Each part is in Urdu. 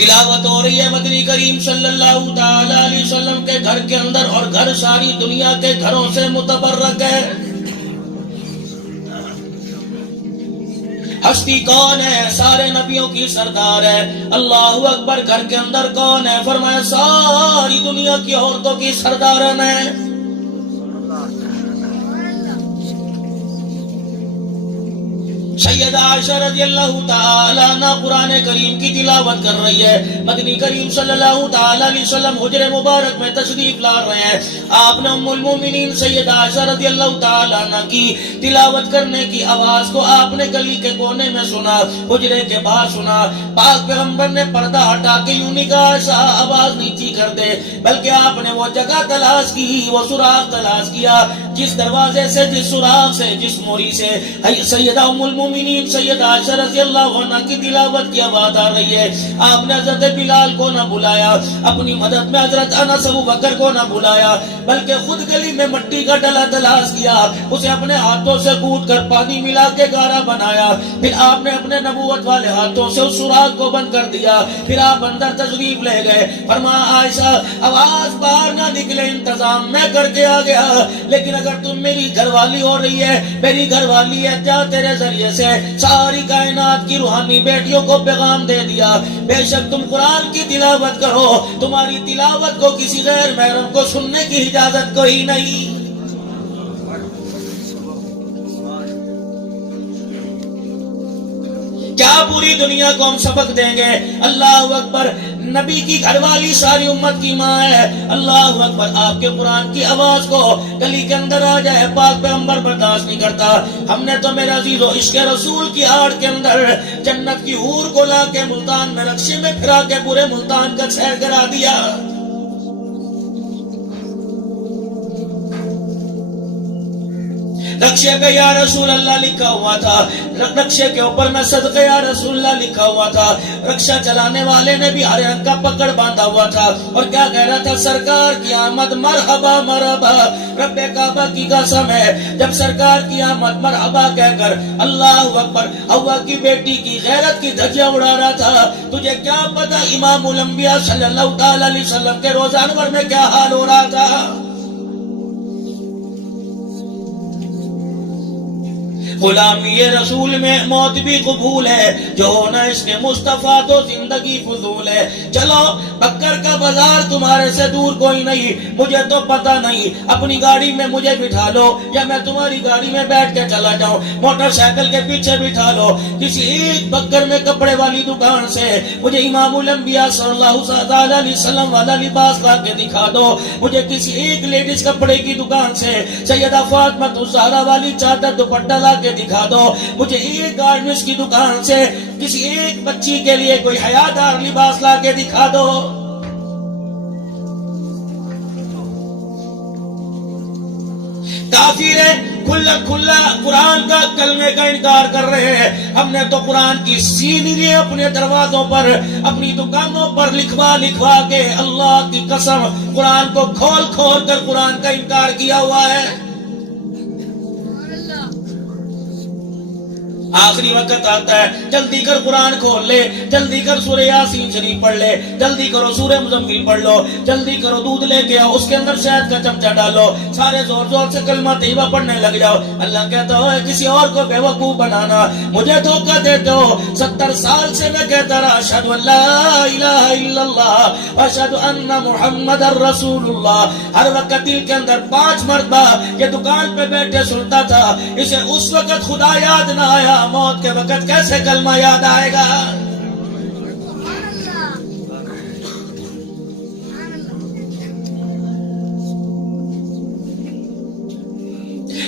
تلاوت ہو رہی ہے مدنی کریم صلی اللہ تعالی علیہ وسلم کے گھر کے اندر، اور گھر ساری دنیا کے گھروں سے متبرک ہے۔ ہستی کون ہے؟ سارے نبیوں کی سردار ہے۔ اللہ اکبر۔ گھر کے اندر کون ہے؟ فرمایا ساری دنیا کی عورتوں کی سردار میں۔ سیدہ عائشہ رضی اللہ تعالی عنہ قرآن کریم کی تلاوت کر رہی ہے، مدنی کریم صلی اللہ تعالی علیہ وسلم حجر مبارک میں تشریف لا رہے ہیں۔ آپ نے ام المومنین سیدہ عائشہ رضی اللہ تعالی عنہ کی تلاوت کرنے کی آواز کو آپ نے گلی کے کونے میں سنا، حجرے کے باہر سنا۔ پاک پیغمبر نے پردہ ہٹا کے یوں نہیں کہا عائشہ آواز نیچی کر دے، بلکہ آپ نے وہ جگہ تلاش کی، وہ سوراخ تلاش کیا جس دروازے سے، جس سوراخ سے، جس موری سے سیدہ ام المومنین سیدہ عائشہ رضی اللہ عنہ کی تلاوت کی آواز آ رہی ہے۔ آپ نے حضرت بلال کو نہ بلایا، اپنی مدد میں حضرت انس ابو بکر کو نہ بلایا، بلکہ خود گلی میں مٹی کا ڈلا تلاش کیا، اسے اپنے ہاتھوں سے گود کر پانی ملا کے گارا بنایا، پھر آپ نے اپنے نبوت والے ہاتھوں سے اس سوراخ کو بند کر دیا، پھر آپ اندر تشریف لے گئے۔ فرمایا عائشہ آواز باہر نہ نکلے، انتظام میں کر کے آ گیا، لیکن اگر تم میری گھر والی ہو رہی ہے، میری گھر والی ہے، کیا تیرے ذریعے سے ساری کائنات کی روحانی بیٹیوں کو پیغام دے دیا، بے شک تم قرآن کی تلاوت کرو، تمہاری تلاوت کو کسی غیر محرم کو سننے کی اجازت کوئی نہیں۔ کیا پوری دنیا کو ہم سبق دیں گے؟ اللہ اکبر۔ نبی کی گھر والی ساری امت کی ماں ہے، اللہ اکبر۔ آپ کے قرآن کی آواز کو گلی کے اندر آ جائے، پاک پیغمبر برداشت نہیں کرتا۔ ہم نے تو میرے عزیز و عشق رسول کی آڑ کے اندر جنت کی حور کو لا کے ملتان میں رقصے میں پھرا کے پورے ملتان کا سیر کرا دیا۔ رقشے پہ یا رسول اللہ لکھا ہوا تھا، رقشے کے اوپر میں صدقے یا رسول اللہ لکھا ہوا تھا، رکشہ چلانے والے نے بھی ہرے رنگ کا پکڑ باندھا ہوا تھا، اور کیا کہہ رہا تھا؟ سرکار کی آمد مرحبا مرحبا، رب کعبہ کی قسم ہے جب سرکار کی آمد مرحبا کہہ کر اللہ اکبر ہوا کی بیٹی کی غیرت کی دھجیاں اڑا رہا تھا، تجھے کیا پتا امام الانبیاء صلی اللہ تعالی علیہ وسلم کے روزہ انور میں کیا حال ہو رہا تھا؟ غلامی رسول میں موت بھی قبول ہے، جو ہونا اس کے مصطفیٰ تو زندگی فضول ہے۔ چلو بکر کا بازار تمہارے سے دور کوئی نہیں، مجھے تو پتہ نہیں، اپنی گاڑی میں مجھے بٹھا لو یا میں تمہاری گاڑی میں بیٹھ کے چلا جاؤں، موٹر سائیکل کے پیچھے بٹھا لو، کسی ایک بکر میں کپڑے والی دکان سے مجھے امام الانبیاء صلی اللہ علیہ وسلم والا لباس لا کے دکھا دو، مجھے کسی ایک لیڈیز کپڑے کی دکان سے سیدہ فاطمہ الزہرا والی چادر دوپٹہ لا کے دکھا دو، مجھے ایک گارمنٹس کی دکان سے کسی ایک بچی کے لیے کوئی حیادار لباس لا کے دکھا دو۔ کافر کھلا کھلا قرآن کا کلمے کا انکار کر رہے ہیں۔ ہم نے تو قرآن کی سینری اپنے دروازوں پر، اپنی دکانوں پر لکھوا لکھوا کے اللہ کی قسم قرآن کو کھول کھول کر قرآن کا انکار کیا ہوا ہے۔ آخری وقت آتا ہے، جلدی کر قرآن کھول لے، جلدی کر سورہ یاسین شریف پڑھ لے، جلدی کرو سورہ مزمل پڑھ لو، جلدی کرو دودھ لے کے آؤ، اس کے اندر شہد کا چمچہ ڈالو، سارے زور زور سے کلمہ طیبہ پڑھنے لگ جاؤ۔ اللہ کہتا ہے کسی اور کو بے وقوف بنانا، مجھے دھوکہ دیتے ہو۔ 70 سال سے میں کہتا رہا اشہد ان لا الہ الا اللہ واشہد ان محمد رسول اللہ، ہر وقت دل کے اندر 5 مرتبہ یہ دکان پہ بیٹھے سنتا تھا، اسے اس وقت خدا یاد نہ آیا، موت کے وقت کیسے کلمہ یاد آئے گا؟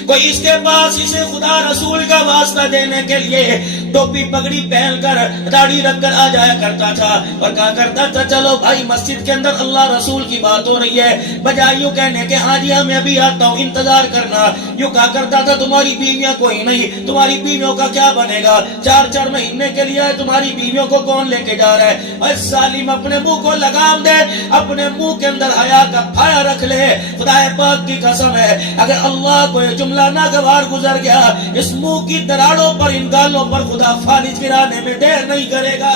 کوئی اس کے پاس اسے خدا رسول کا واسطہ دینے کے لیے ٹوپی پگڑی پہن کر داڑھی رکھ کر آ جایا کرتا تھا اور کہا کرتا تھا چلو بھائی مسجد کے اندر اللہ رسول کی بات ہو رہی ہے، بجائے یوں کہنے کے ہاں جی میں ابھی آتا ہوں انتظار کرنا، یوں کہا کرتا تھا تمہاری بیویاں کوئی نہیں، تمہاری بیویوں کا کیا بنے گا، 4 مہینے کے لیے تمہاری بیویوں کو کون لے کے جا رہا ہے؟ اور سالم اپنے منہ کو لگام دے، اپنے منہ کے اندر حیا کا پھایا رکھ لے، خدا پاک کی قسم ہے اگر اللہ کو یہ جملہ ناگوار گزر گیا، اس منہ کی دراڑوں پر، ان گالوں پر خدا فالج گرانے میں دیر نہیں کرے گا۔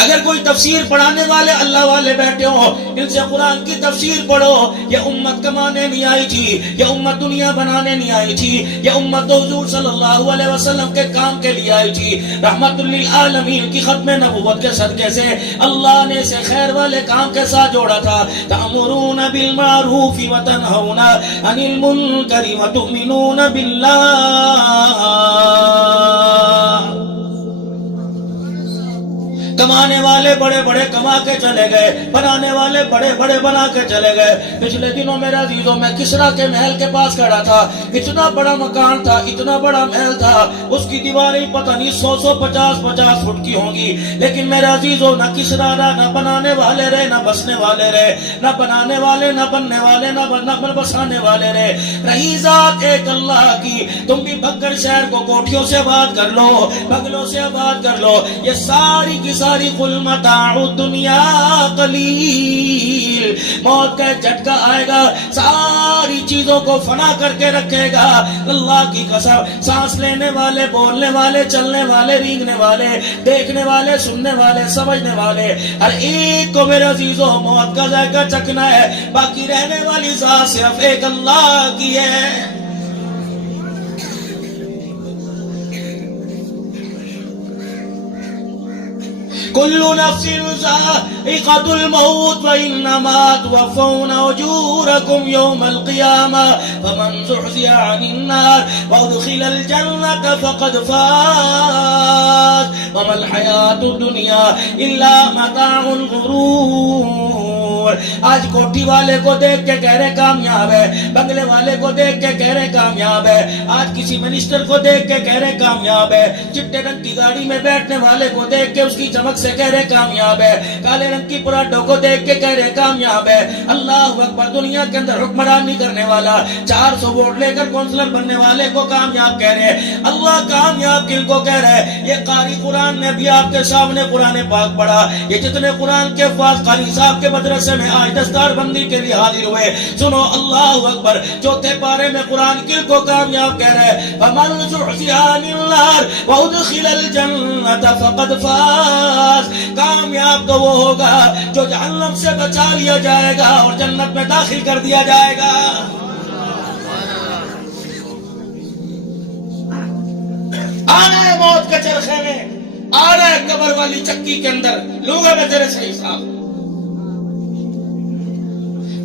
اگر کوئی تفسیر پڑھانے والے اللہ والے بیٹھے ہوں، ان سے قرآن کی تفسیر پڑھو. یہ امت کمانے نہیں آئی تھی، یہ امت دنیا بنانے نہیں آئی تھی، یہ امت تو حضور صلی اللہ علیہ وسلم کے کام کے لیے آئی تھی. رحمت للعالمین کی ختم نبوت کے صدقے سے اللہ نے اسے خیر والے کام کے ساتھ جوڑا تھا. تأمرون بالمعروف وتنہون عن المنکر وتؤمنون باللہ. کمانے والے بڑے بڑے کما کے چلے گئے، بنانے والے بڑے بڑے بنا کے چلے گئے. پچھلے دنوں میرے عزیزوں میں کسرا کے محل کے پاس کھڑا تھا. اتنا بڑا مکان تھا، اتنا بڑا محل تھا، اس کی دیواریں پتہ نہیں 100-150 فٹ کی ہوں گی. لیکن میرے عزیزوں نہ کسرا رہا، نہ بنانے والے رہے، نہ بسنے والے رہے، نہ بنانے والے، نہ بننے والے، نہ بسانے والے رہے. رہی ذات ایک اللہ کی. تم بھی بھگڑ شہر کو کوٹھیوں سے آباد کر لو، بغلوں سے آباد کر لو. یہ ساری کی ساری قل متاع الدنیا قلیل. موت کا ایک جھٹکا آئے گا، ساری چیزوں کو فنا کر کے رکھے گا. اللہ کی قسم، سانس لینے والے، بولنے والے، چلنے والے، رینگنے والے، دیکھنے والے، سننے والے، سمجھنے والے، ہر ایک کو میرے عزیزوں موت کا ذائقہ چکھنا ہے. باقی رہنے والی ذات صرف ایک اللہ کی ہے. کل نفس ذائقۃ الموت وانما توفون اجورکم یوم القیامہ فمن زحزح عن النار وادخل الجنة فقد فاز وما الحیاۃ الدنیا الا متاع الغرور. آج کوٹھی والے کو دیکھ کے کہہ رہے کامیاب ہے، بنگلے والے کو دیکھ کے کہہ رہے کامیاب ہے، آج کسی منسٹر کو دیکھ کے کہہ رہے کامیاب ہے، چٹے رنگ کی گاڑی میں بیٹھنے والے کو دیکھ کے اس کی چمک سے کہہ رہے کامیاب ہے، کالے رنگ کی پراٹھوں کو دیکھ کے کہہ رہے کامیاب ہے. اللہ اکبر. دنیا کے اندر حکمرانی کرنے والا 400 ووٹ لے کر کونسلر بننے والے کو کامیاب کہہ رہے. اللہ کامیاب کن کو کہہ رہے؟ یہ قاری قرآن نے بھی آپ کے سامنے قرآن پاک پڑھا. یہ جتنے قرآن کے فاض قاری صاحب کے مدرسے میں آج دستار بندی کے لیے حاضر ہوئے، سنو اللہ اکبر. چوتھے پارے میں قرآن کن کو کامیاب کہہ رہے؟ فمن زحزح عن النار وادخل الجنة فقد فاز. کامیاب تو وہ ہوگا جو جہنم سے بچا لیا جائے گا اور جنت میں داخل کر دیا جائے گا. آنا ہے موت کے چرخے میں، آنا ہے قبر والی چکی کے اندر. لوں گا میں تیرے سے حساب.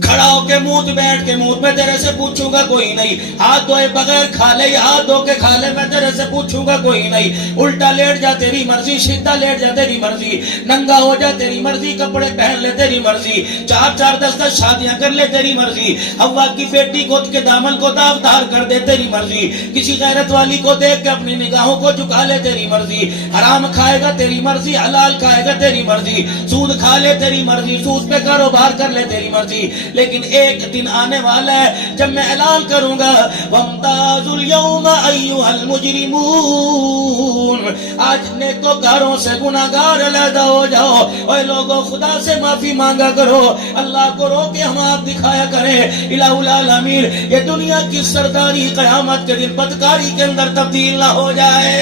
کھڑا ہو کے منہ بیٹھ کے منہ میں تیرے سے پوچھوں گا کوئی نہیں. ہاتھ دھوئے بغیر کھا لے یا ہاتھ دھو کے کھا لے میں تیرے سے پوچھوں گا کوئی نہیں. الٹا لیٹ جا تیری مرضی، سیدھا لیٹ جا تیری مرضی، ننگا ہو جا تیری مرضی، کپڑے پہن لے تیری مرضی، 4 10 شادیاں کر لے تیری مرضی، ہوا کی بیٹی کو کے دامن کو داغدار کر دے تیری مرضی، کسی غیرت والی کو دیکھ کے اپنی نگاہوں کو جھکا لے تیری مرضی. حرام کھائے گا تیری مرضی، حلال کھائے گا تیری مرضی، سود کھا لے تیری مرضی، سود پہ کاروبار کر لے تیری مرضی. لیکن ایک دن آنے والا ہے جب میں اعلان کروں گا وامتازوا اليوم ایھا المجرمون. آج نیکوکاروں سے گناہگار علیحدہ ہو جاؤ. اے لوگوں خدا سے معافی مانگا کرو، اللہ کو رو کے ہم آپ دکھایا کریں. الہ العالمین یہ دنیا کی سرداری قیامت کے دن بدکاری کے اندر تبدیل نہ ہو جائے.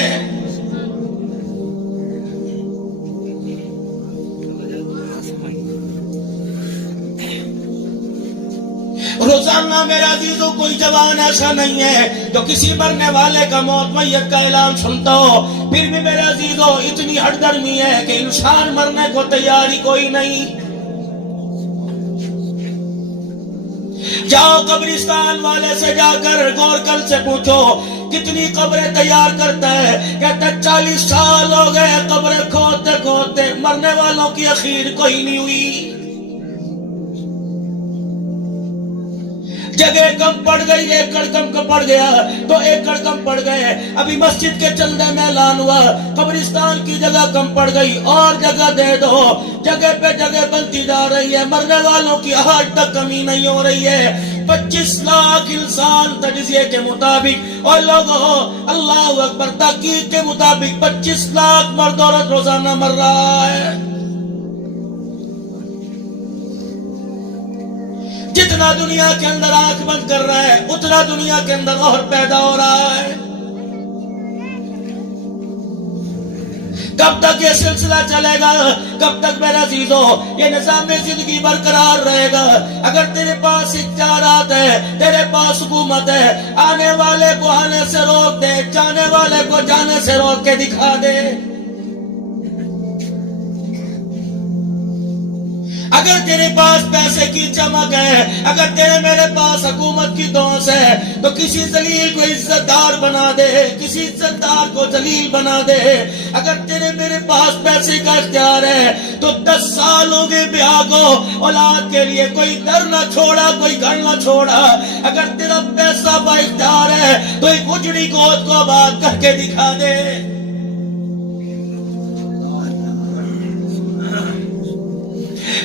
روزانہ میرے عزیزوں کوئی جوان ایسا نہیں ہے جو کسی مرنے والے کا موت میت کا اعلان سنتا ہو. پھر بھی میرے عزیزوں اتنی ہٹ درمی ہے کہ انسان مرنے کو تیاری کوئی نہیں. جاؤ قبرستان والے سے جا کر گورکل سے پوچھو کتنی قبریں تیار کرتا ہے. کہتا 40 سال ہو گئے قبریں کھودتے کھودتے، مرنے والوں کی اخیر کوئی نہیں ہوئی. جگہ کم پڑ گئی، ایکڑ کم پڑ گیا تو ایکڑ کم پڑ گئے. ابھی مسجد کے چندے میں اعلان ہوا قبرستان کی جگہ کم پڑ گئی اور جگہ دے دو. جگہ پہ جگہ بنتی جا رہی ہے، مرنے والوں کی آج تک کمی نہیں ہو رہی ہے. 25 لاکھ انسان تجزیے کے مطابق، اور لوگوں اللہ اکبر تحقیق کے مطابق 25 لاکھ مرد عورت روزانہ مر رہا ہے. جتنا دنیا کے اندر آنکھ بند کر رہا ہے اتنا دنیا کے اندر اور پیدا ہو رہا ہے. کب تک یہ سلسلہ چلے گا؟ کب تک میرے عزیزو یہ نظام زندگی برقرار رہے گا؟ اگر تیرے پاس اختیارات ہے، تیرے پاس حکومت ہے، آنے والے کو آنے سے روک دے، جانے والے کو جانے سے روک کے دکھا دے۔ اگر تیرے پاس پیسے کی چمک ہے، اگر تیرے میرے پاس حکومت کی دوس ہے، تو کسی ذلیل کو عزت دار بنا دے، کسی عزت دار کو ذلیل بنا دے۔ اگر تیرے میرے پاس پیسے کا اختیار ہے تو 10 سال ہو گئے بیاہ کو، اولاد کے لیے کوئی در نہ چھوڑا، کوئی گھر نہ چھوڑا۔ اگر تیرا پیسہ با اختیار ہے تو ایک اجڑی گود کو آباد کر کے دکھا دے۔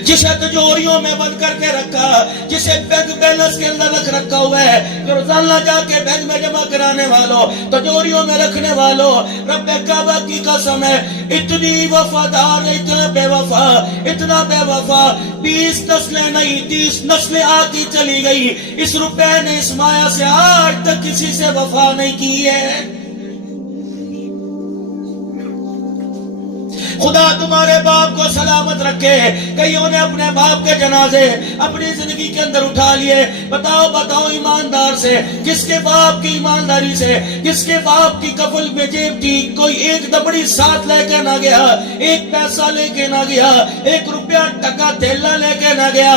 جسے تجوریوں میں بند کر کے رکھا، جسے بینک بیلنس کے اندر رکھا ہوا ہے کہ روزانہ جا کے بینک میں جمع کرانے والوں، تجوریوں میں رکھنے والوں، رب کعبہ کی قسم ہے اتنی وفادار، اتنا بے وفا، اتنا بے وفا، 20 نسلیں نہیں 30 نسلیں آتی چلی گئی، اس روپے نے اس مایا سے آج تک کسی سے وفا نہیں کی ہے۔ خدا تمہارے باپ کو سلامت رکھے۔ کئیوں نے اپنے باپ کے جنازے اپنی زندگی کے اندر اٹھا لیے۔ بتاؤ ایماندار سے، کس کے باپ کی ایمانداری سے، کس کے باپ کی کفل میں جیب تھی، کوئی ایک دبڑی ساتھ لے کے نہ گیا، ایک پیسہ لے کے نہ گیا، 1 روپیہ ٹکا تھیلا لے کے نہ گیا۔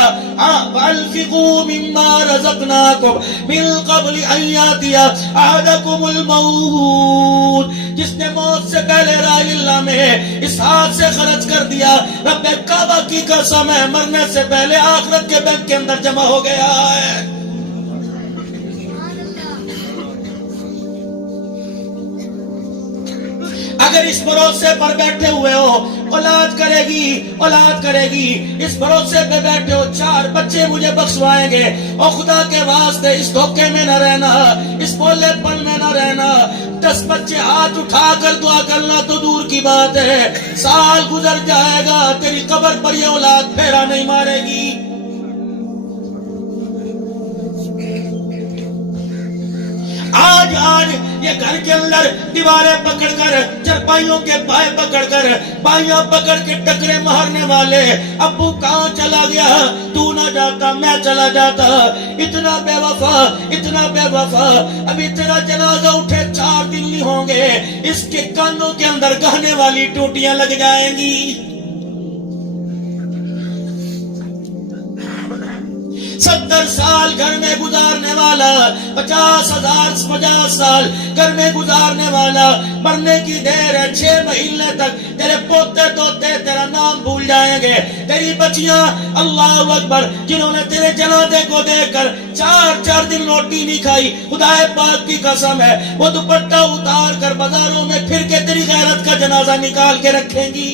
وَأَنفِقُوا مِمَّا رَزَقْنَاكُمْ مِن قَبْلِ أَن يَأْتِيَ أَحَدَكُمُ الْمَوْتُ، جس نے موت سے پہلے راہ اللہ میں اس ہاتھ سے خرچ کر دیا، رب کعبہ کی قسم ہے مرنے سے پہلے آخرت کے بینک کے اندر جمع ہو گیا ہے۔ اگر اس بھروسے پر بیٹھے ہوئے ہو اولاد کرے گی، اس بھروسے پہ بیٹھے ہو 4 بچے مجھے بخشوائیں گے، اور خدا کے واسطے اس دھوکے میں نہ رہنا، اس بولے پن میں نہ رہنا۔ 10 بچے ہاتھ اٹھا کر دعا کرنا تو دور کی بات ہے، سال گزر جائے گا تیری قبر پر یہ اولاد پھیرا نہیں مارے گی۔ آج یہ گھر کے اندر دیواریں پکڑ کر، چرپائیوں کے پائے پکڑ کر، پائیاں پکڑ کے ٹکرے مارنے والے، ابو کہاں چلا گیا، تو نہ جاتا میں چلا جاتا، اتنا بے وفا، اتنا بے وفا۔ ابھی تیرا جنازہ اٹھے 4 دن نہیں ہوں گے، اس کے کانوں کے اندر گہنے والی ٹوٹیاں لگ جائیں گی۔ 70 سال گھر میں گزارنے والا، 50 سال گھر میں گزارنے والا، مرنے کی دیر ہے 6 مہینے تک تیرے پوتے توتے تیرا نام بھول جائیں گے۔ تیری بچیاں اللہ اکبر جنہوں نے تیرے جنازے کو دیکھ کر 4 دن روٹی نہیں کھائی، خدا پاک کی قسم ہے وہ دوپٹہ اتار کر بازاروں میں پھر کے تیری غیرت کا جنازہ نکال کے رکھیں گی۔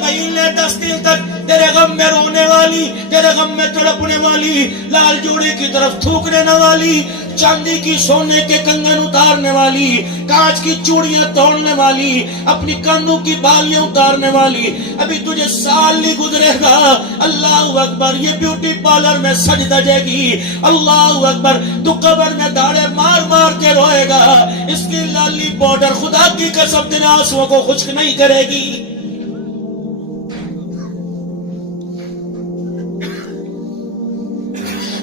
مہینے 10 دن تک تیرے غم میں رونے والی، تیرے غم میں تڑپنے والی، لال جوڑے کی طرف تھوکنے والی، چاندی کی سونے کے کنگن اتارنے والی، کانچ کی چوڑیاں توڑنے والی، اپنی کانوں کی بالیاں اتارنے والی، ابھی تجھے سال نہیں گزرے گا اللہ اکبر یہ بیوٹی پارلر میں سج دجے گی، اللہ اکبر تو قبر میں داڑے مار مار کے روئے گا، اس کی لالی پاؤڈر خدا کی قسم تیرے آنسوؤں کو خشک نہیں کرے گی۔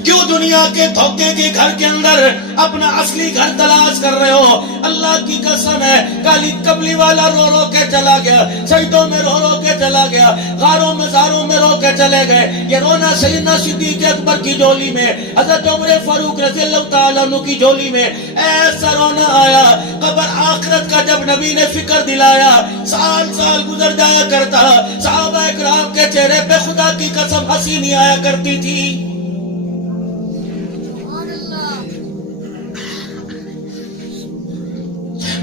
کیوں دنیا کے دھوکے کے گھر کے اندر اپنا اصلی گھر تلاش کر رہے ہو؟ اللہ کی قسم ہے کالی کملی والا رو رو کے چلا گیا، سجدوں میں رو رو کے چلا گیا، غاروں میں زاروں میں رو کے چلے گئے۔ یہ رونا سیدنا صدیق اکبر کی جھولی میں، حضرت عمر فاروق رضی اللہ تعالیٰ عنہ کی جھولی میں ایسا رونا آیا۔ قبر آخرت کا جب نبی نے فکر دلایا، سال گزر جایا کرتا، صحابہ اکرام کے چہرے پہ خدا کی قسم ہنسی نہیں آیا کرتی تھی۔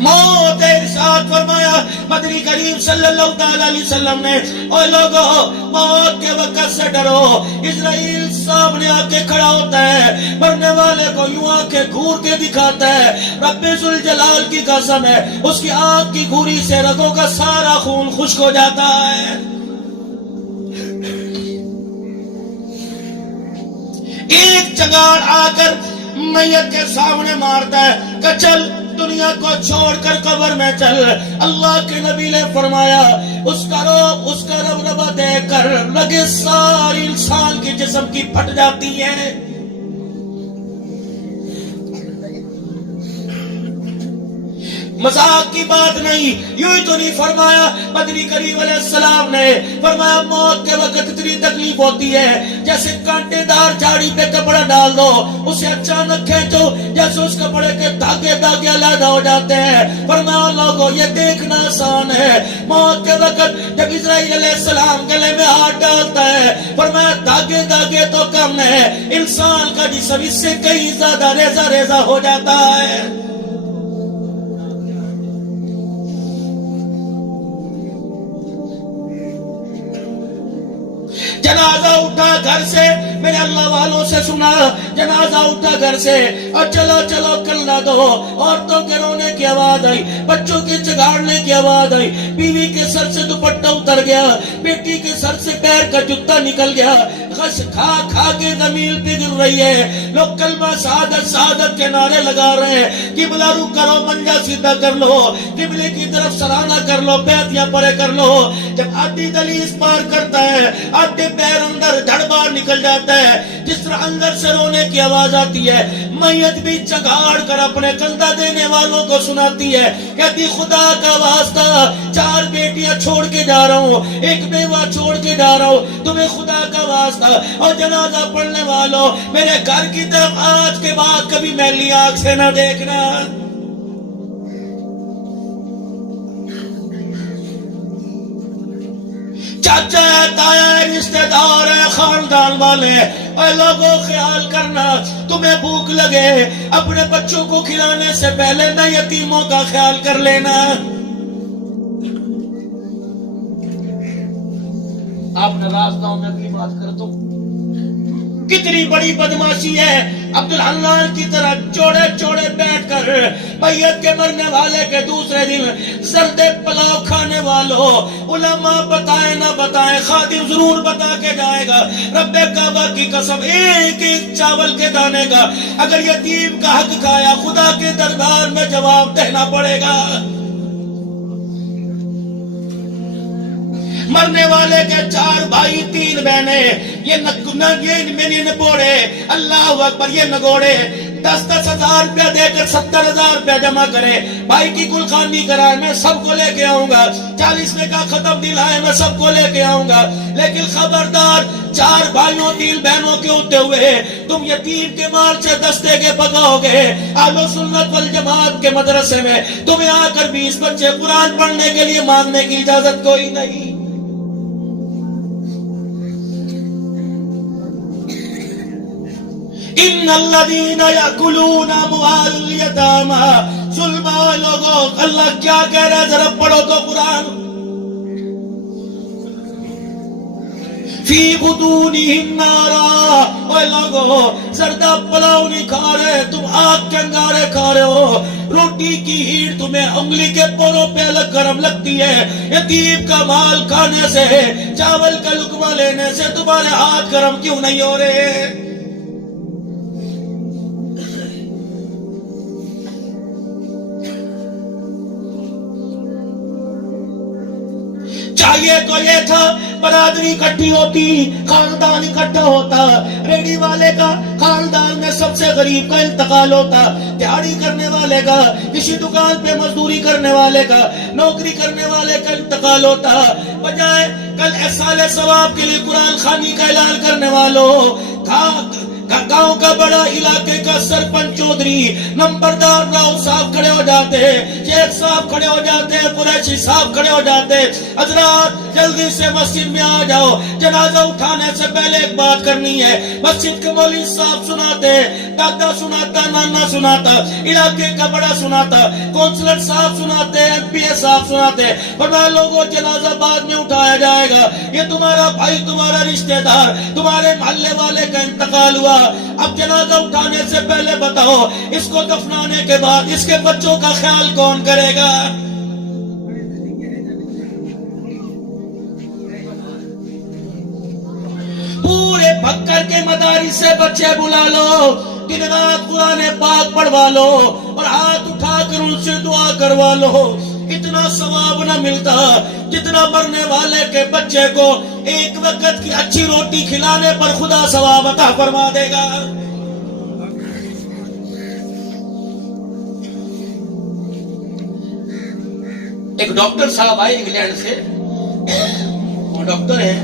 موت ارشاد فرمایا مدنی کریم صلی اللہ تعالی علیہ وسلم نے، اے لوگو موت کے وقت سے ڈرو، اسرائیل سامنے آ کے کھڑا ہوتا ہے، مرنے والے کو یوں آنکھیں گھور کے دکھاتا ہے، رب ذوالجلال کی قسم ہے اس کی آنکھ کی گھوری سے رگوں کا سارا خون خشک ہو جاتا ہے۔ ایک چنگاڑ آ کر میت کے سامنے مارتا ہے کہ چل دنیا کو چھوڑ کر قبر میں چل. اللہ کے نبی نے فرمایا اس کا رب دیکھ کر رگیں ساری انسان کے جسم کی پھٹ جاتی ہے. مذاق کی بات نہیں, یوں ہی تو نہیں فرمایا. بدری کریم علیہ السلام نے فرمایا موت کے وقت اتنی تکلیف ہوتی ہے جیسے کانٹے دار جھاڑی پہ کپڑا ڈال دو, اسے اچانک کھینچو جیسے اس کپڑے کے دھاگے دھاگے علیحدہ ہو جاتے ہیں. فرمایا لوگوں یہ دیکھنا آسان ہے, موت کے وقت جب اسرائیل علیہ السلام گلے میں ہاتھ ڈالتا ہے فرمایا دھاگے دھاگے تو کم ہے, انسان کا جسم اس سے کہیں زیادہ ریزہ ریزہ ہو جاتا ہے. جنازہ اٹھا گھر سے, میرے اللہ والوں سے سنا, جنازہ اٹھا گھر سے اور چلو چلو کلنا دو. عورتوں کے رونے کی آواز آئی, بچوں کے چگاڑنے کی آواز آئی, بیوی کے سر سے دوپٹہ اتر گیا, بیٹی کے سر سے پیر کا جوتا نکل گیا, غش کھا کھا کے زمین پہ گر رہی ہے. لوگ کلمہ شہادت شہادت کے نعرے لگا رہے ہیں, قبلہ رخ کرو, منجا سیدھا کر لو, قبلے کی طرف سرانہ کر لو, بیعتیاں پرے کر لو. جب آدھی دلیز پار کرتا ہے آدھے پیر اندر دھڑ باہر نکل جاتا ہے, جس طرح اندر سے رونے کی آواز آتی ہے, میت بھی چگاڑ کر اپنے کندھا دینے والوں کو سناتی ہے, کہتی خدا کا واسطہ 4 بیٹیاں چھوڑ کے جا رہا ہوں, 1 بیوہ چھوڑ کے جا رہا ہوں, تمہیں خدا کا واسطہ. اور جنازہ پڑھنے والوں میرے گھر کی طرف آج کے بعد کبھی میلی آنکھ سے نہ دیکھنا. چاچا ہے, تایا ہے, رشتہ دار ہے, خاندان والے, اے لوگوں خیال کرنا تمہیں بھوک لگے اپنے بچوں کو کھلانے سے پہلے نہ یتیموں کا خیال کر لینا. آپ ناراض نہ ہو میں اگلی بات کر دوں. کتنی بڑی بدماشی ہے عبدالحنان کی طرح چوڑے چوڑے بیٹھ کر میت کے مرنے والے کے دوسرے دن سرد پلاؤ کھانے والوں, علماء بتائیں نہ بتائیں خادم ضرور بتا کے جائے گا, رب کعبہ کی قسم ایک ایک چاول کے دانے کا اگر یتیم کا حق کھایا خدا کے دربار میں جواب دینا پڑے گا. مرنے والے کے 4 بھائی 3 بہنیں, یہ میری نپوڑے, اللہ اکبر, یہ نگوڑے 10-10 ہزار روپیہ دے کر 70,000 روپیہ جمع کرے, بھائی کی گلخانی کرائے میں سب کو لے کے آؤں گا, 40 کا ختم دلائے میں سب کو لے کے آؤں گا, لیکن خبردار 4 بھائیوں 3 بہنوں کے ہوتے ہوئے تم یتیم کے مال سے دستے کے پکاؤ گے. اہل سنت والجماعت کے مدرسے میں تمہیں آ کر 20 بچے قرآن پڑھنے کے لیے مانگنے کی اجازت کوئی نہیں. ان الذین یاکلون اموال الیتامی ظلما. لوگوں اللہ کیا کہہ رہا ہے ذرا پڑھو تو قرآن. فی بطونہم نارا, اے لوگوں زردہ پلاؤ نہیں کھا رہے تم, آگ کے انگارے کھا رہے ہو, روٹی کی ہیٹ تمہیں انگلی کے پوروں پہ الگ گرم لگتی ہے, یتیم کا مال کھانے سے, چاول کا لقمہ لینے سے تمہارے ہاتھ گرم کیوں نہیں ہو رہے. چاہیے تو یہ تھا برادری اکٹھی ہوتی, خاندان اکٹھا ہوتا, ریڑی والے کا خاندان میں سب سے غریب کا انتقال ہوتا, دیہڑی کرنے والے کا, کسی دکان پہ مزدوری کرنے والے کا, نوکری کرنے والے کا انتقال ہوتا, بجائے کل احصال ثواب کے لیے قرآن خوانی کا اعلان کرنے والوں, گاؤں کا بڑا علاقے کا سرپنچ چودھری نمبردار راؤ صاحب کھڑے ہو جاتے, شیخ صاحب کھڑے ہو جاتے, قریشی صاحب کھڑے ہو جاتے, حضرات جلدی سے مسجد میں آ جاؤ, جنازہ اٹھانے سے پہلے ایک بات کرنی ہے. مسجد کے مولوی صاحب سناتے, دادا سناتا, نانا سناتا, علاقے کا بڑا سناتا, کونسلر صاحب سناتے, MP صاحب سناتے, فرمایا لوگوں جنازہ بعد میں اٹھایا جائے گا, یہ تمہارا بھائی, تمہارا رشتہ دار, تمہارے محلے والے کا انتقال ہوا, اب جنازہ اٹھانے سے پہلے بتاؤ اس کو دفنانے کے بعد اس کے بچوں کا خیال کون کرے گا. پورے بھکر گھر کے مدارس سے بچے بلا لو، دن رات قرآن پاک پڑھوا لو اور ہاتھ اٹھا کر ان سے دعا کروا لو، اتنا ثواب نہ ملتا جتنا مرنے والے کے بچے کو ایک وقت کی اچھی روٹی کھلانے پر خدا ثواب عطا فرما دے گا۔ ایک ڈاکٹر صاحب آئے انگلینڈ سے، وہ ڈاکٹر ہیں،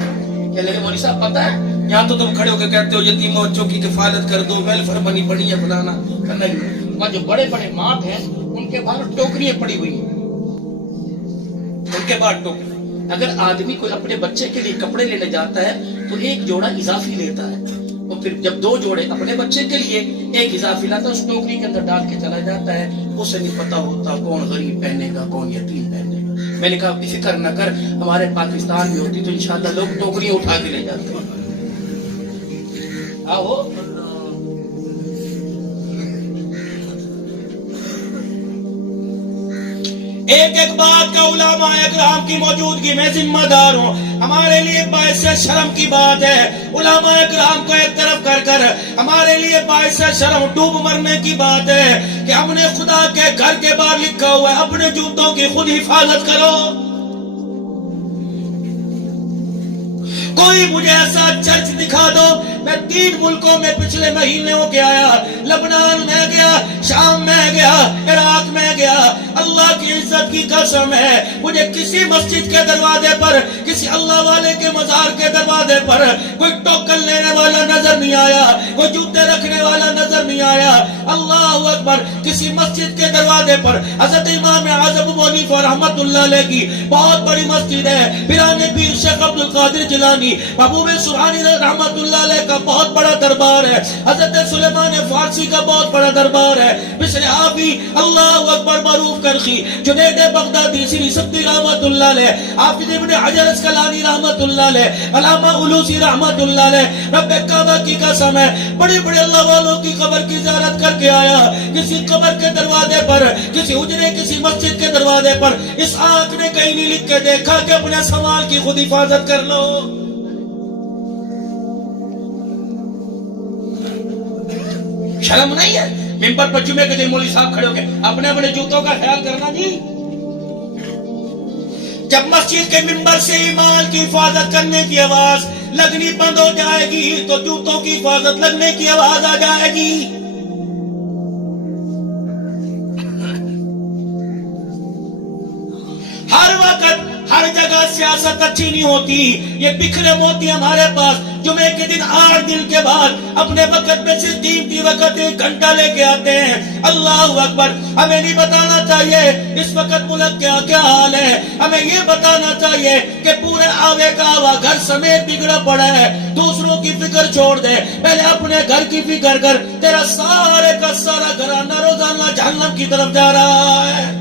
کہنے لگے مولوی صاحب پتہ ہے یہاں تو تم کھڑے ہو کے کہتے ہو یتیموں بچوں کی کفالت کر دو، ویلفیئر منی پڑی ہے فلانا، وہاں جو بڑے بڑے مات ہیں ان کے باہر ٹوکریاں پڑی ہوئی ہیں، ان کے باہر ٹوکری، اگر آدمی کوئی اپنے بچے کے لیے کپڑے لینے جاتا ہے تو ایک جوڑا اضافی لیتا ہے، اور پھر جب دو جوڑے اپنے بچے کے لیے ایک اضافی لاتا ہے، اس ٹوکری کے اندر ڈال کے چلا جاتا ہے، اسے نہیں پتا ہوتا کون غریب پہنے گا کون یتیم پہنے گا۔ میں نے کہا فکر نہ کر، ہمارے پاکستان میں ہوتی تو انشاءاللہ لوگ ٹوکریاں اٹھا کے لے جاتے ہیں۔ آؤ ایک ایک بات کا علماء اکرام کی موجودگی میں ذمہ دار ہوں، ہمارے لیے باعث شرم کی بات ہے علماء اکرام کو ایک طرف کر کر ہمارے لیے باعث شرم ڈوب مرنے کی بات ہے کہ ہم نے خدا کے گھر کے باہر لکھا ہوا ہے اپنے جوتوں کی خود حفاظت کرو۔ کوئی مجھے ایسا چرچ دکھا دو، میں 3 ملکوں میں پچھلے مہینے ہو کے آیا، لبنان میں گیا، شام میں گیا، عراق میں گیا، اللہ کی عزت کی قسم ہے مجھے کسی مسجد کے دروازے پر، کسی اللہ والے کے مزار کے دروازے پر کوئی ٹوکن لینے والا نظر نہیں آیا، کوئی جوتے رکھنے والا نظر نہیں آیا۔ اللہ اکبر، کسی مسجد کے دروازے پر حضرت امام اعظم ابو حنیفہ رحمت اللہ علیہ کی بہت بڑی مسجد ہے، پیرانے پیر شیخ عبد القادر جیلانی محبوب سبحانی رحمت اللہ علیہ کا بہت بڑا دربار ہے، حضرت سلیمان فارسی کا بہت بڑا دربار ہے، مصر حافی اللہ اکبر معروف کرخی، جنید بغدادی سری سبتی رحمت اللہ علیہ، حافظ ابن حجر اسقلانی رحمت اللہ علیہ، علامہ علوسی رحمت اللہ علیہ، رب کعبہ کی قسم ہے بڑی بڑی اللہ والوں کی قبر کی زیارت کر کے آیا، کسی قبر کے دروازے پر، کسی حجرے کسی مسجد کے دروازے پر اس آنکھ نے کہیں نہیں لکھ کے دیکھا کہ اپنے سوال کی خود حفاظت کر لو۔ شرم نہیں ہے ممبر پر جمعے کے دن مولوی صاحب کھڑے ہو کے اپنے اپنے جوتوں کا خیال کرنا جی؟ جب مسجد کے ممبر سے ایمان کی حفاظت کرنے کی آواز لگنی بند ہو جائے گی تو جوتوں کی حفاظت لگنے کی آواز آ جائے گی۔ ہر وقت ہر جگہ سیاست اچھی نہیں ہوتی، یہ بکھرے موتی ہمارے پاس جمعے کے دن 8 دن کے بعد اپنے وقت میں سے قیمتی وقت 1 گھنٹہ لے کے آتے ہیں۔ اللہ اکبر، ہمیں نہیں بتانا چاہیے اس وقت ملک کیا حال ہے، ہمیں یہ بتانا چاہیے کہ پورے آوے کا آوا گھر سمیت بگڑا پڑا ہے۔ دوسروں کی فکر چھوڑ دے، پہلے اپنے گھر کی فکر کر، تیرا سارے کا سارا گھرانہ روزانہ جہنم کی طرف جا رہا ہے۔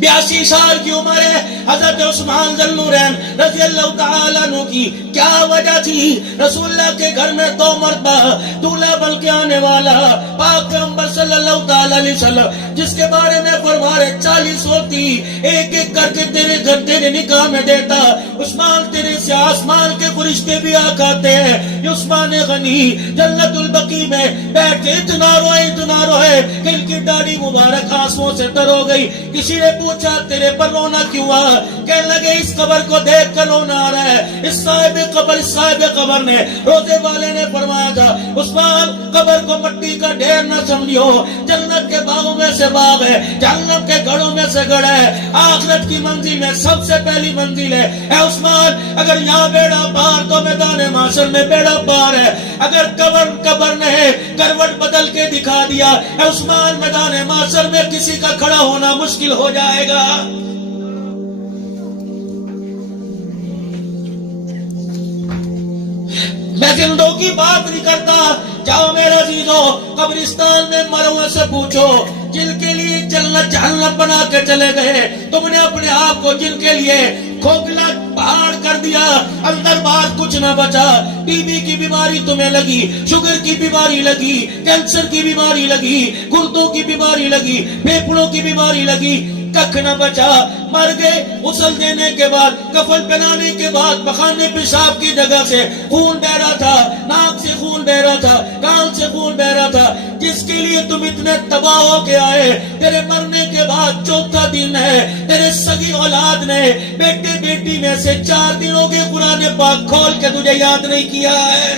بیاسی سال کی عمر ہے حضرت عثمان ذی النورین رضی اللہ تعالیٰ عنہ کی، کیا وجہ تھی؟ رسول اللہ کے گھر میں 2 مرتبہ دولہا بن کے آنے والا پاک پیغمبر صلی اللہ تعالیٰ علیہ وسلم جس کے بارے میں فرمائے 40 ہوتی ایک ایک کر کے تیرے گھر تیرے نکاح میں دیتا، عثمان تیرے سے آسمان کے فرشتے بھی آ کھاتے ہیں۔ یہ عثمان غنی جنت البقیع میں بیٹھے اتنا روئے کہ ان کی داڑھی مبارک آنسوؤں سے تر ہو گئی۔ کسی نے پوچھا تیرے پر رونا کیوں آ؟ کہنے لگے اس قبر کو دیکھ کر رونا آ رہا ہے۔ اس صاحب قبر نے، روزے والے نے فرمایا تھا عثمان قبر کو مٹی کا ڈھیر نہ سمجھو، جنت کے باغوں میں سے باغ ہے، جہنم کے گڑھوں میں سے گڑھ ہے، آخرت کی منزل میں سب سے پہلی منزل ہے۔ اے عثمان اگر یہاں بیڑا پار تو میدان محشر میں بیڑا پار ہے۔ اگر قبر نے کروٹ بدل کے دکھا دیا اے عثمان میدان محشر میں کسی کا کھڑا ہونا مشکل ہو جائے گا۔ میں زندوں کی بات نہیں کرتا، جاؤ میرے عزیزو قبرستان میں مروں سے پوچھو جن کے لیے جنت جہنم بنا کے چلے گئے، تم نے اپنے آپ کو جن کے لیے کھوکھلا پہاڑ کر دیا، اندر باہر کچھ نہ بچا. ٹی بی کی بیماری تمہیں لگی، شوگر کی بیماری لگی، کینسر کی بیماری لگی، گردوں کی بیماری لگی، پھیپھڑوں کی بیماری لگی، ککھ نہ بچا. مر گئے. غسل دینے کے بعد، کفن پہنانے کے بعد پخانے پیشاب کی جگہ سے خون بہ رہا تھا، ناک سے خون بہ رہا تھا، کان سے خون بہ رہا تھا. جس کے لیے تم اتنے تباہ ہو کے آئے، تیرے مرنے کے بعد چوتھا دن ہے. تیرے سگی اولاد نے، بیٹے بیٹی میں سے 4 دنوں کے قرآن پاک کھول کے تجھے یاد نہیں کیا ہے.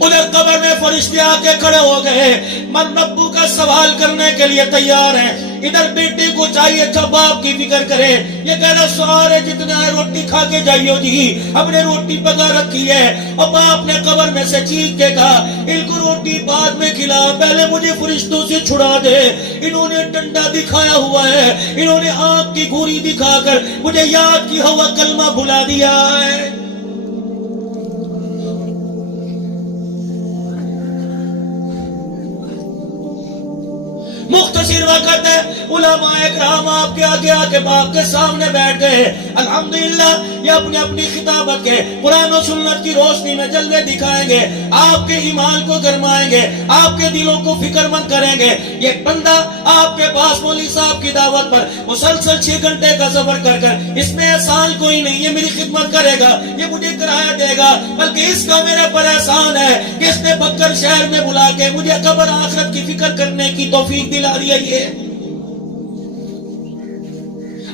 ادھر قبر میں فرشتے آ کے کھڑے ہو گئے، من ربو کا سوال کرنے کے لیے تیار ہیں. ادھر بیٹے کو چاہیے تھا باپ کی فکر کرے، یہ کہہ رہا سوال ہے جتنا ہے روٹی کھا کے جائیو جی، ہم نے روٹی پکا رکھی ہے. اور باپ نے قبر میں سے چیخ کے کہا ان کو روٹی بعد میں کھلا، پہلے مجھے فرشتوں سے چھڑا دے. انہوں نے ڈنڈا دکھایا ہوا ہے، انہوں نے آنکھ کی گھوری دکھا کر مجھے یاد کی ہوا کلمہ بھلا دیا ہے. مختصر وقت ہے، علماء اکرام آپ کے آگے آ کے باپ کے سامنے بیٹھ گئے. الحمدللہ یہ اپنی اپنی خطابت کے قرآن و سنت کی روشنی میں جلوے دکھائیں گے، آپ کے ایمان کو گرمائیں گے، آپ کے دلوں کو فکر مند کریں گے. یہ بندہ آپ کے پاس مولوی صاحب کی دعوت پر مسلسل 6 گھنٹے کا سفر کر کر، اس میں احسان کوئی نہیں، یہ میری خدمت کرے گا، یہ مجھے کرایہ دے گا، بلکہ اس کا میرے پر احسان ہے کہ اس نے بکر شہر میں بلا کے مجھے قبر آخرت کی فکر کرنے کی توفیق دلا دی ہے. یہ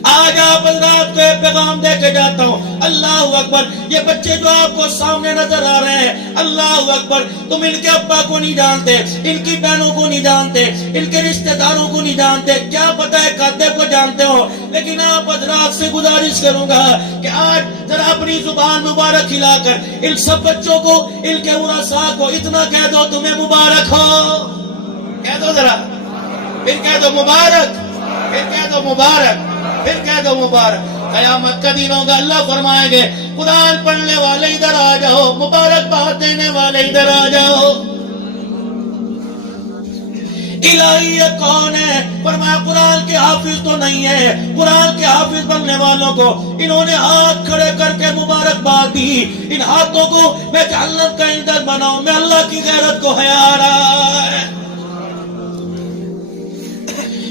آج آپ حضرات کو ایک پیغام دے کے جاتا ہوں. اللہ اکبر. یہ بچے جو آپ کو سامنے نظر آ رہے ہیں، اللہ اکبر، تم ان کے ابا کو نہیں جانتے، ان کی بہنوں کو نہیں جانتے، ان کے رشتہ داروں کو نہیں جانتے، کیا پتہ ہے قادے کو جانتے ہو. لیکن آپ حضرات سے گزارش کروں گا کہ آج ذرا اپنی زبان مبارک ہلا کر ان سب بچوں کو، ان کے ورثاء کو اتنا کہہ دو تمہیں مبارک ہو. کہہ دو ذرا، پھر کہہ دو مبارک، پھر کہہ دو مبارک، پھر کہہ دو مبارک. قیامت کا دن ہوگا، اللہ فرمائیں گے قرآن پڑھنے والے ادھر آ جاؤ، مبارک بات دینے والے ادھر آ جاؤ. الہی یہ کون ہے؟ فرمایا قرآن کے حافظ تو نہیں ہے، قرآن کے حافظ بننے والوں کو انہوں نے ہاتھ کھڑے کر کے مبارک بات دی. ان ہاتھوں کو میں جہنم کا ایندھن بناؤں، میں اللہ کی غیرت کو حیا آ رہا ہے.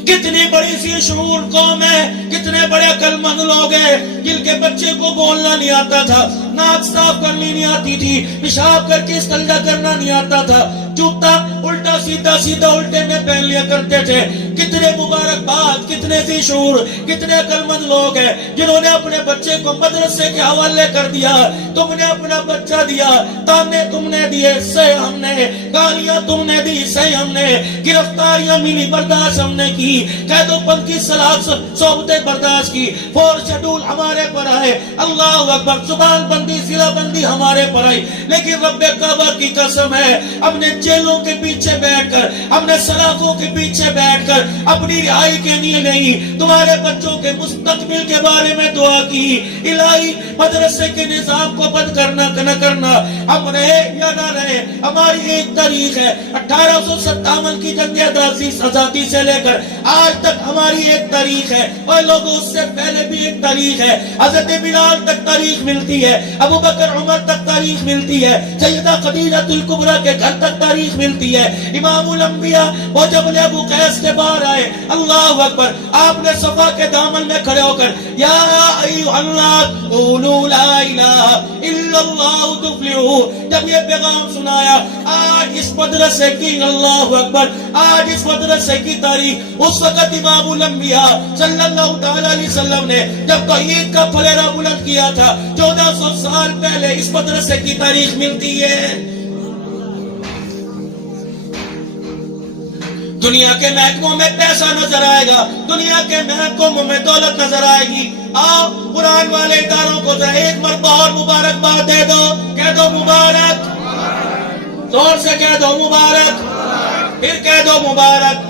کتنی بڑی سی شعور قوم ہے، کتنے بڑے عقل مند لوگ ہیں جن کے بچے کو بولنا نہیں آتا تھا، ناک صاف کرنی نہیں آتی تھی، پیشاب کر کے استنجا کرنا نہیں آتا تھا، جوتا الٹا سیدھا سیدھا الٹے میں پہن لیا کرتے تھے. کتنے مبارک بات، کتنے ذی شعور، کتنے عقل مند لوگ ہیں جنہوں نے اپنے بچے کو مدرسے کے حوالے کر دیا. تم نے اپنا بچہ دیا، تانے تم نے دیے، سہے ہم نے، گالیاں تم نے دی، سہے ہم نے، گرفتاریاں ملی، برداشت ہم نے کی، قید و بند کی صحبتیں برداشت کی، 4 شیڈول ہمارے پر آئے. اللہ اکبر. زبان بندی، صلہ بندی ہمارے پر آئی. لیکن رب کعبہ کی قسم ہے، ہم نے جیلوں کے پیچھے بیٹھ کر، ہم نے سلاخوں کے پیچھے بیٹھ کر اپنی رہائی کے لیے نہیں، تمہارے بچوں کے مستقبل کے بارے میں دعا کی. الہی مدرسے کے نظام کو بند کرنا نہ کرنا، ہم رہے یا نہ رہے ہماری ایک تاریخ ہے. 1857 کی جنگ آزادی سے لے کر آج تک ہماری ایک تاریخ ہے، اور لوگوں اس سے پہلے بھی ایک تاریخ ہے. حضرت بلال تک تاریخ ملتی ہے، ابو بکر عمر تک تاریخ ملتی ہے، سیدہ خدیجہ الکبریٰ کے گھر تک تاریخ ملتی ہے. امام الانبیاء وہ جبل ابو قیس کے باہر آئے، اللہ اکبر، آپ نے صفا کے دامن میں کھڑے ہو کر یا ایھا الناس قولوا لا الہ الا اللہ تفلحوا جب یہ پیغام سنایا. آج اس مدرسے کی، اللہ اکبر، آج اس مدرسے کی تاریخ اس وقت امام الانبیاء صلی اللہ تعالی علیہ وسلم نے جب توحید کا پھلیرا بلند کیا تھا، 1400 سال پہلے اس مدرسے کی تاریخ ملتی ہے. دنیا کے محکموں میں پیسہ نظر آئے گا، دنیا کے محکموں میں دولت نظر آئے گی. آؤ قرآن والے اداروں کو ذرا ایک مرتبہ اور مبارکباد دے دو. کہہ دو مبارک، زور سے کہہ دو مبارک، پھر کہہ دو مبارک.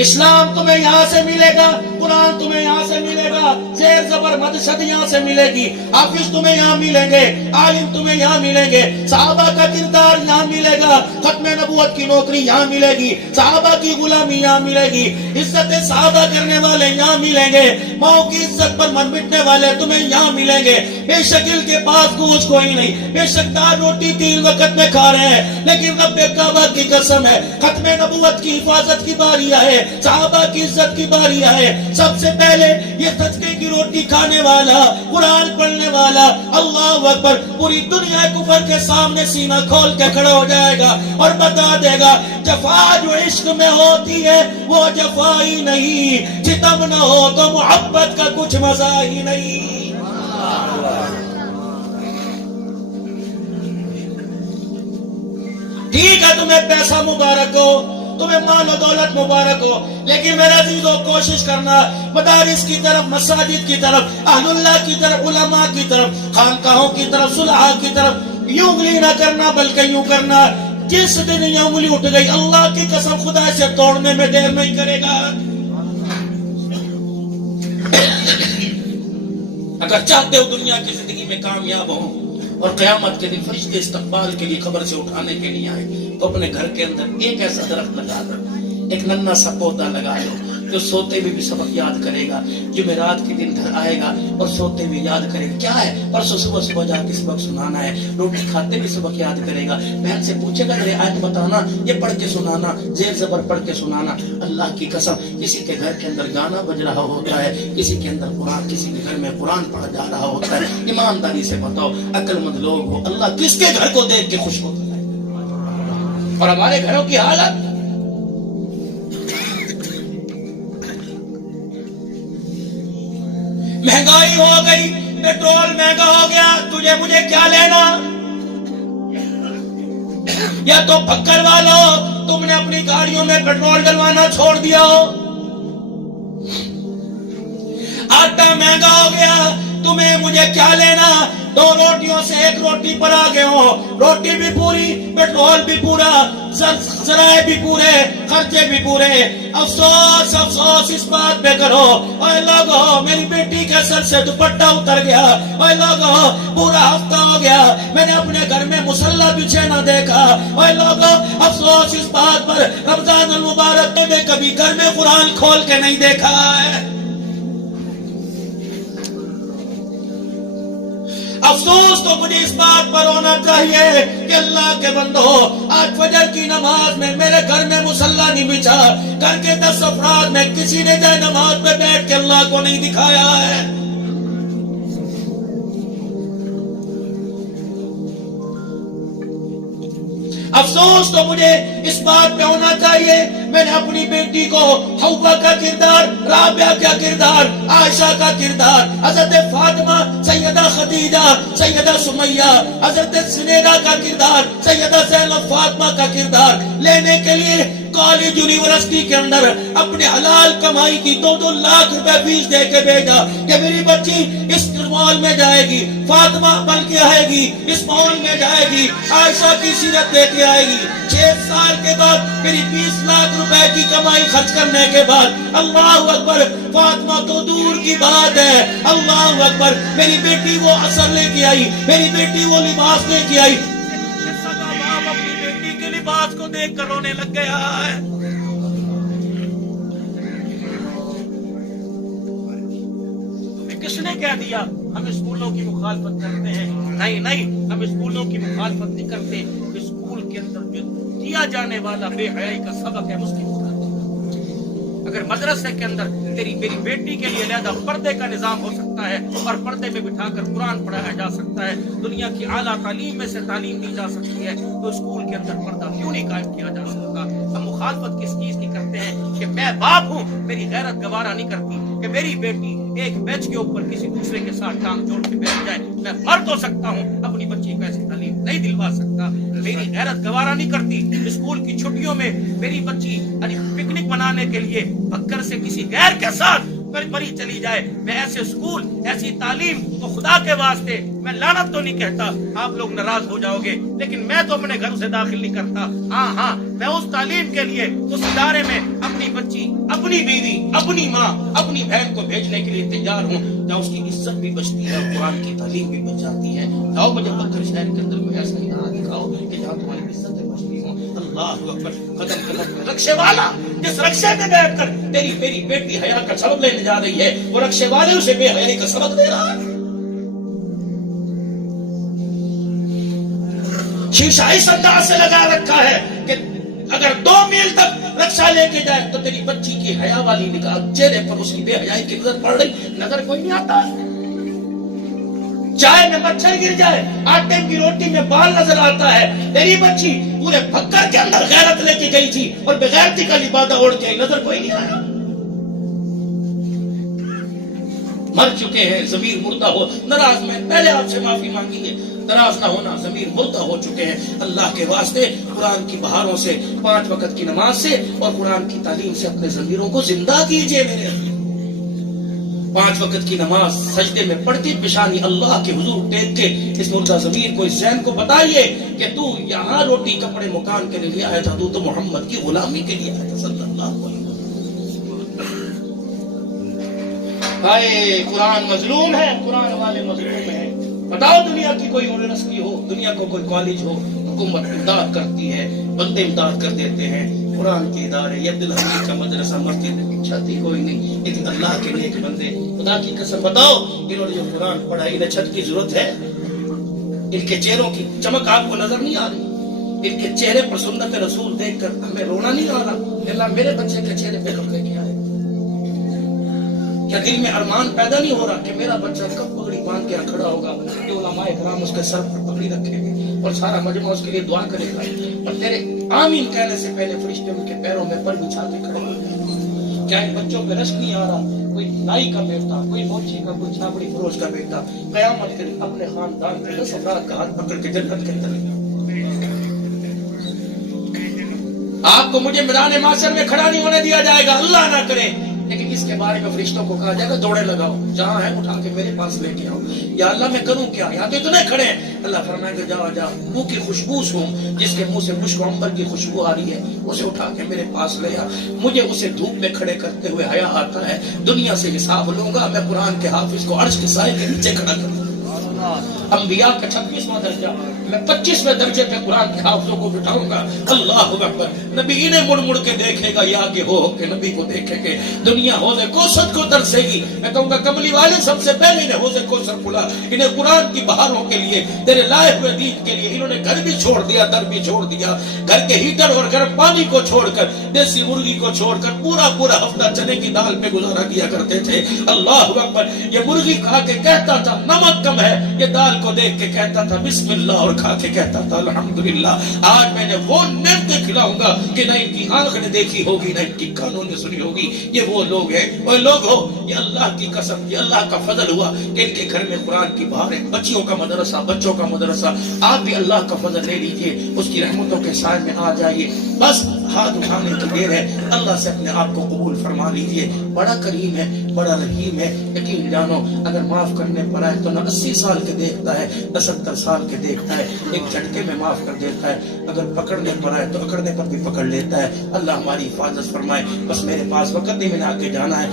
اسلام تمہیں یہاں سے ملے گا، قرآن تمہیں یہاں سے ملے گا، زیر زبر مد شد یہاں سے ملے گی. حافظ تمہیں یہاں ملیں گے, عالم تمہیں یہاں ملیں گے, صحابہ کا کردار یہاں ملے گا, ختم نبوت کی نوکری یہاں ملے گی, صحابہ کی غلامی یہاں ملے گی, عزت صحابہ کرنے والے یہاں ملیں گے, ماں کی عزت پر من مٹنے والے تمہیں یہاں ملیں گے. بے شک ان کے پاس کچھ کوئی نہیں, بے شک دال روٹی 3 وقت میں کھا رہے ہیں, لیکن رب کعبہ کی قسم ہے, ختم نبوت کی حفاظت کی باری آئے, صحابہ کی عزت کی باری آئے, سب سے پہلے یہ صدقے کی روٹی کھانے والا, قرآن پڑھنے والا, اللہ اکبر, پوری دنیا کفر کے سامنے سینہ کھول کے کھڑا ہو جائے گا اور بتا دے گا جفا جو عشق میں ہوتی ہے وہ جفا ہی نہیں, ستم نہ ہو تو محبت کا کچھ مزہ ہی نہیں. ٹھیک ہے تمہیں پیسہ مبارک ہو, تمہیں مال و دولت مبارک ہو, لیکن میرے عزیزوں کوشش کرنا مدارس کی طرف, مساجد کی طرف, اہل اللہ کی طرف, علماء کی طرف, خانقاہوں کی طرف, صلحاء کی طرف یوں انگلی نہ کرنا بلکہ یوں کرنا. جس دن یہ انگلی اٹھ گئی اللہ کی قسم خدا سے توڑنے میں دیر نہیں کرے گا. اگر چاہتے ہو دنیا کی زندگی میں کامیاب ہو اور قیامت کے دن فرشتے استقبال کے لیے قبر سے اٹھانے کے لیے آئے, تو اپنے گھر کے اندر ایک ایسا درخت لگا دو, ایک ننھا سا پودا لگا دو جو سوتے ہوئے بھی سبق یاد کرے گا. جمعرات کے دن گھر آئے گا اور سوتے ہوئے یاد کرے گا کیا ہے پرسوں صبح جا کے سبق سنانا ہے, روٹی کھاتے بھی سبق یاد کرے گا. بہن سے پوچھے گا میرے آیت بتانا, یہ پڑھ کے سنانا, زیر زبر پڑھ کے سنانا. اللہ کی قسم کسی کے گھر کے اندر گانا بج رہا ہوتا ہے, کسی کے اندر قرآن, کسی کے گھر میں قرآن پڑھا جا رہا ہوتا ہے. ایمانداری سے بتاؤ عقل مند لوگ ہو, اللہ کس کے گھر کو دیکھ کے خوش ہوتا ہے؟ اور ہمارے گھروں کی حالت مہنگائی ہو گئی, پیٹرول مہنگا ہو گیا, تجھے مجھے کیا لینا. یا تو پکڑ والو تم نے اپنی گاڑیوں میں پیٹرول ڈلوانا چھوڑ دیا ہو, آٹا مہنگا ہو گیا, تمہیں مجھے کیا لینا. 2 روٹیوں سے 1 روٹی پر آ گئے ہو, روٹی بھی پوری, پیٹرول بھی پورا, ذرائع بھی پورے, خرچے بھی پورے. افسوس افسوس اس بات پہ کرو اے لوگو میری بیٹی کے سر سے دوپٹہ اتر گیا, اے لوگو پورا ہفتہ ہو گیا میں نے اپنے گھر میں مصلی بچھے نہ دیکھا, اے لوگو افسوس اس بات پر رمضان المبارک میں کبھی گھر میں قرآن کھول کے نہیں دیکھا ہے. افسوس تو مجھے اس بات پر ہونا چاہیے کہ اللہ کے بندو آج فجر کی نماز میں میرے گھر میں مصلی نہیں بچھا, گھر کے 10 افراد میں کسی نے جائے نماز میں بیٹھ کے اللہ کو نہیں دکھایا ہے. افسوس تو مجھے اس بات پہ ہونا چاہیے میں نے اپنی بیٹی کو حوا کا کردار, رابعہ کا کردار, عائشہ کا کردار, حضرت فاطمہ, سیدہ خدیجہ, سیدہ سمیہ, حضرت سنیدہ کا کردار, سیدہ زینب فاطمہ کا کردار لینے کے لیے کالج یونیورسٹی کے اندر اپنے حلال کمائی کی 2-2 لاکھ روپے فیس دے کے بھیجا کہ میری بچی اس مال میں جائے گی, فاطمہ بن کے آئے گی, اس مال میں جائے گی, عائشہ کی سیرت دے کے آئے گی. 6 سال کے بعد میری 20 لاکھ روپے کی کمائی خرچ کرنے کے بعد اللہ اکبر, فاطمہ تو دور کی بات ہے, اللہ اکبر, میری بیٹی وہ اثر لے کے آئی, میری بیٹی وہ لباس لے کے آئی. اپنی بیٹی کے لباس کو دیکھ کر رونے لگ گیا ہے. کس نے کہہ دیا ہم اسکولوں کی مخالفت کرتے ہیں؟ نہیں, ہم اسکولوں کی مخالفت نہیں کرتے. اسکول کے اندر جو دیا جانے والا بے حیائی کا سبق ہے اس کی مخالفت. اگر مدرسے کے اندر میری بیٹی کے لیے علیحدہ پردے کا نظام ہو سکتا ہے اور پردے میں بٹھا کر قرآن پڑھایا جا سکتا ہے, دنیا کی اعلیٰ تعلیم میں سے تعلیم دی جا سکتی ہے, تو اسکول کے اندر پردہ کیوں نہیں قائم کیا جا سکتا؟ ہم مخالفت کس چیز کی کرتے ہیں کہ میں باپ ہوں, میری غیرت گوارا نہیں کرتی کہ میری بیٹی ایک بینچ کے اوپر کسی دوسرے کے ساتھ ٹانگ جوڑ کے بیٹھ جائے. میں مرد ہو سکتا ہوں, اپنی بچی کو ایسی تعلیم نہیں دلوا سکتا. میری غیرت گوارا نہیں کرتی اسکول کی چھٹیوں میں میری بچی پکنک منانے کے لیے بکر سے کسی غیر کے ساتھ پری چلی جائے. میں ایسے اسکول, ایسی تعلیم تو خدا کے واسطے میں لعنت تو نہیں کہتا، آپ لوگ ناراض ہو جاؤ گے، لیکن میں تو اپنے گھر سے داخل نہیں کرتا۔ ہاں میں اس تعلیم کے لیے اس ادارے میں اپنی بچی، اپنی بیوی، اپنی ماں، اپنی بہن کو بھیجنے کے لیے تیار ہوں، جہاں اس کی عزت بھی بچتی ہے اور قرآن کی تعلیم بھی بچ جاتی ہے۔ جاؤ مجھے پتھر شہر کے اندر کوئی ایسا ادارہ دکھاؤ کہ جہاں تمہاری عزتیں بچتی ہوں۔ اللہ اکبر، قدم قدم پہ رکشے والا، جس رکشے میں بیٹھ کر تیری میری بیٹی حیا کا سبق لینے جا رہی ہے، وہ رکشے والے اسے بے حیائی کا سبق دے رہا ہے۔ شیشہ اس انداز سے لگا رکھا ہے کہ اگر 2 میل تک رکشہ لے کے جائے تو تیری بچی کی حیا والی نگاہ چہرے پر اس کی بے حیائی کی نظر پڑ رہی، نظر کوئی نہیں آتا۔ چائے میں مچھر گر جائے، آٹے کی روٹی میں بال نظر آتا ہے، تیری بچی پورے پکڑ کے اندر غیرت لے کے گئی تھی اور بغیرتی کا لبادہ اوڑھ کے نظر کوئی نہیں آیا۔ مر چکے ہیں، ضمیر مردہ ہو، ناراض میں پہلے آپ سے معافی مانگی ہے، ناراض نہ ہونا، ضمیر مردہ ہو چکے ہیں۔ اللہ کے واسطے قرآن کی بہاروں سے، 5 وقت کی نماز سے اور قرآن کی تعلیم سے اپنے ضمیروں کو زندہ کیجئے میرے۔ 5 وقت کی نماز سجدے میں پڑھتی پیشانی اللہ کے حضور ٹیک کے اس مردہ ضمیر کو، اس ذہن کو بتائیے کہ تو یہاں روٹی کپڑے مکان کے لیے آیا تھا، تو محمد کی غلامی کے لیے آیا تھا صلی اللہ علیہ وسلم۔ ہائے قرآن مظلوم ہے، قرآن والے مظلوم ہیں۔ بتاؤ دنیا کی کوئی یونیورسٹی ہو، دنیا کو کوئی کالج ہو، حکومت امداد کرتی ہے، بندے امداد کر دیتے ہیں، قرآن کے ادارے یا عبدالحمید کا مدرسہ مسجد چھتی کوئی نہیں، لیکن اللہ کے نیک بندے، خدا کی قسم بتاؤ انہوں نے جو قرآن پڑھا انہیں چھت کی ضرورت ہے؟ ان کے چہروں کی چمک آپ کو نظر نہیں آ رہی؟ ان کے چہرے پر سنت رسول دیکھ کر ہمیں رونا نہیں آ رہا؟ اللہ میرے بچے کے چہرے پہ کپڑے کیا ہے؟ کیا دل میں ارمان پیدا نہیں ہو رہا کہ میرا بچہ کب پگڑی باندھ کے کھڑا ہوگا کہ علماء کرام اس کے سر پر پگڑی رکھیں گے اور سارا مجمع اس کے لیے دعا کرے گا، اور تیرے آمین کہنے سے پہلے فرشتے ان کے پیروں میں پر بچھا کے کھڑے ہوں؟ کیا ان بچوں پہ رشک نہیں آ رہا؟ کوئی نائی کا بیٹا، کوئی موچی کا، کوئی چھاپڑی فروش کا بیٹا قیامت کے دن اپنے خاندان کے 10 افراد کا ہاتھ پکڑ کے جنت کے اندر لے۔ آپ کو مجھے میدان محشر میں کھڑا نہیں ہونے دیا جائے گا، اللہ نہ کرے، لیکن اس کے بارے میں فرشتوں کو کہا جائے گا دوڑے لگاؤ، جہاں ہے اٹھا کے میرے پاس لے کے آؤ۔ یا اللہ میں کروں کیا، یہاں تو اتنے کھڑے ہیں۔ اللہ فرمائے گا جاؤ جاؤ، منہ کی خوشبو ہوں، جس کے منہ سے مشک و عنبر کی خوشبو آ رہی ہے اسے اٹھا کے میرے پاس لے آ۔ مجھے اسے دھوپ میں کھڑے کرتے ہوئے حیا آتا ہے، دنیا سے حساب لوں گا، میں قرآن کے حافظ کو عرش کے سائے کے نیچے کھڑا کروں گا۔ انبیاء کا 26واں درجہ، میں 25ویں درجے پہ قرآن کے حافظوں کو بٹھاؤں گا۔ اللہ اکبر، نبی انہیں مڑ مڑ کے دیکھے گا، یا کہ ہو کے نبی کو دیکھے گے، دنیا حوض کوثر کو ترسے گی۔ میں کہوں گا کملی والے سب سے پہلے انہیں حوض کوثر کھلا، انہیں قرآن کی بہاروں کے لیے، تیرے لائے ہوئے دین کے لیے، انہوں نے گھر بھی چھوڑ دیا، در بھی چھوڑ دیا، گھر کے ہیٹر اور گرم پانی کو چھوڑ کر، دیسی مرغی کو چھوڑ کر پورا ہفتہ چنے کی دال پہ گزارا کیا کرتے تھے۔ اللہ اکبر، یہ مرغی کھا کے کہتا تھا نمک کم ہے، یہ دال کو دیکھ کے کہتا تھا بسم اللہ اور کھا کے کہتا تھا الحمدللہ۔ آج میں نے وہ نعمتیں کھلاؤں گا کہ نہ ان کی آنکھ نے دیکھی ہوگی، نہ ان کی کانوں نے سنی ہوگی۔ یہ وہ لوگ ہیں، وہ لوگ ہو، یہ اللہ کی قسم، یہ اللہ کا فضل ہوا کہ ان کے گھر میں قرآن کی بہاریں، بچیوں کا مدرسہ، بچوں کا مدرسہ۔ آپ بھی اللہ کا فضل لے لیجئے، اس کی رحمتوں کے سائے میں آ جائیے، بس ہاتھ اٹھانے کی دیر ہے، اللہ سے اپنے آپ کو قبول فرما لیجئے۔ بڑا کریم ہے، بڑا رحیم ہے، یقین جانو اگر معاف کرنے پر آئے تو نہ 80 سال کے دیکھتا ہے، نہ 70 سال کے دیکھتا ہے، ایک جھٹکے میں معاف کر دیتا ہے۔ اگر پکڑنے پر آئے تو اکڑنے پر بھی پکڑ لیتا ہے۔ اللہ ہماری حفاظت فرمائے۔ بس میرے پاس وقت نہیں ملا کے جانا ہے،